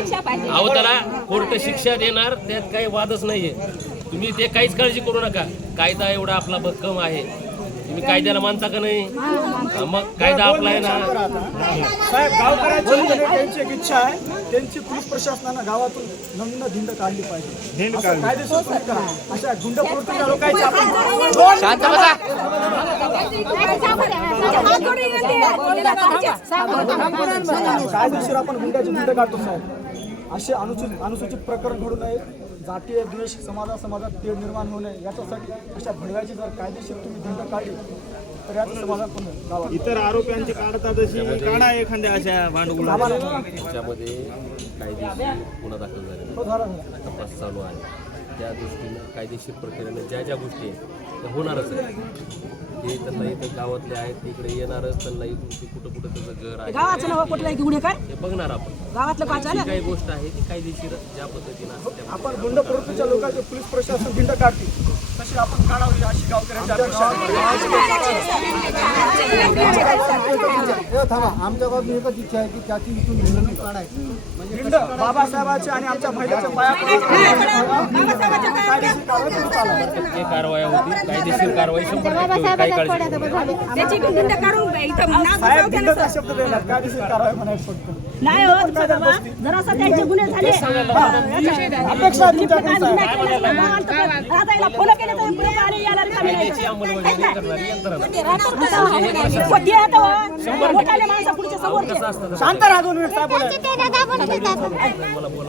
अहो त्याला कोर्ट शिक्षा देणार, त्यात काही वादच नाहीये. तुम्ही ते काहीच काळजी करू नका. कायदा एवढा आपला भक्कम आहे. तुम्ही कायद्याला मानता का नाही? मग कायदा आपला आहे ना. साहेब, गावकऱ्यांची त्यांची एक इच्छा आहे, त्यांची पोलीस प्रशासनानं गावातून नवीन धिंड काढली पाहिजे. कायदेशीर तुम्ही करा. अशा गुंड प्रवृत्तीच्या लोकांची शांत बसा. कायदेशीर आपण गुंड्याची धिंड काढतो साहेब. असे अनुसूचित प्रकरण घडू नये. जातीय द्वेष समाजात तेढ निर्माण होऊ नये याच्यासाठी अशा भडव्याची जर कायदेशीर तुम्ही धिंड काढली तर याचं समाधान पण गावात. इतर आरोप्यांची काढतात तशी काढा एखाद्या अशा भांडवल. त्याच्यामध्ये कायदेशीर गुन्हा दाखल झालेला तपास चालू आहे. त्या दृष्टीनं कायदेशीर प्रक्रियेने ज्या गोष्टी आहेत त्या होणारच आहे. ते त्यांना इथं गावातले आहेत तिकडे येणारच. त्यांना इथून कुठं त्याचं घर आहे गावाचं नाव कुठलं की उडे काय हे बघणार आपण. गावातलं काय झालं काही गोष्ट आहे ती कायदेशीर ज्या पद्धतीनं असते त्या आपण गुंड प्रवृत्तीच्या लोकांचे पोलीस प्रशासन धिंड काढतील तशी आपण काढावी अशी गावकऱ्यांची अपेक्षा आहे. आमच्या बाबतीत एकच इच्छा आहे की त्याची इथून निवडणूक काढायची. धिंड बाबासाहेबांच्या आणि आमच्या महिलेच्या पायाकडे कायदेशीर कारवाई सुरू चालू. जे कारवाया होती कायदेशीर कारवाई 100% काही काळजी करू नका. साहेब धिंडचा शब्द देणार कायदेशीर कारवाई म्हणायचं फक्त. नाही होत बाबा, जरासा त्यांचे गुन्हे झाले अपेक्षा आहे तुमच्याकडून साहेब. राधाईला फोन केले तर पुढे आणि याला रिकामी नाही. त्याची अंमलबजावणी करणारी यंत्रणा कोटी आहे तो. मोठाले माणसं पुढच्या समोर कसं असतं शांत राहा 2 मिनिट साहेब बोला. मला बोला.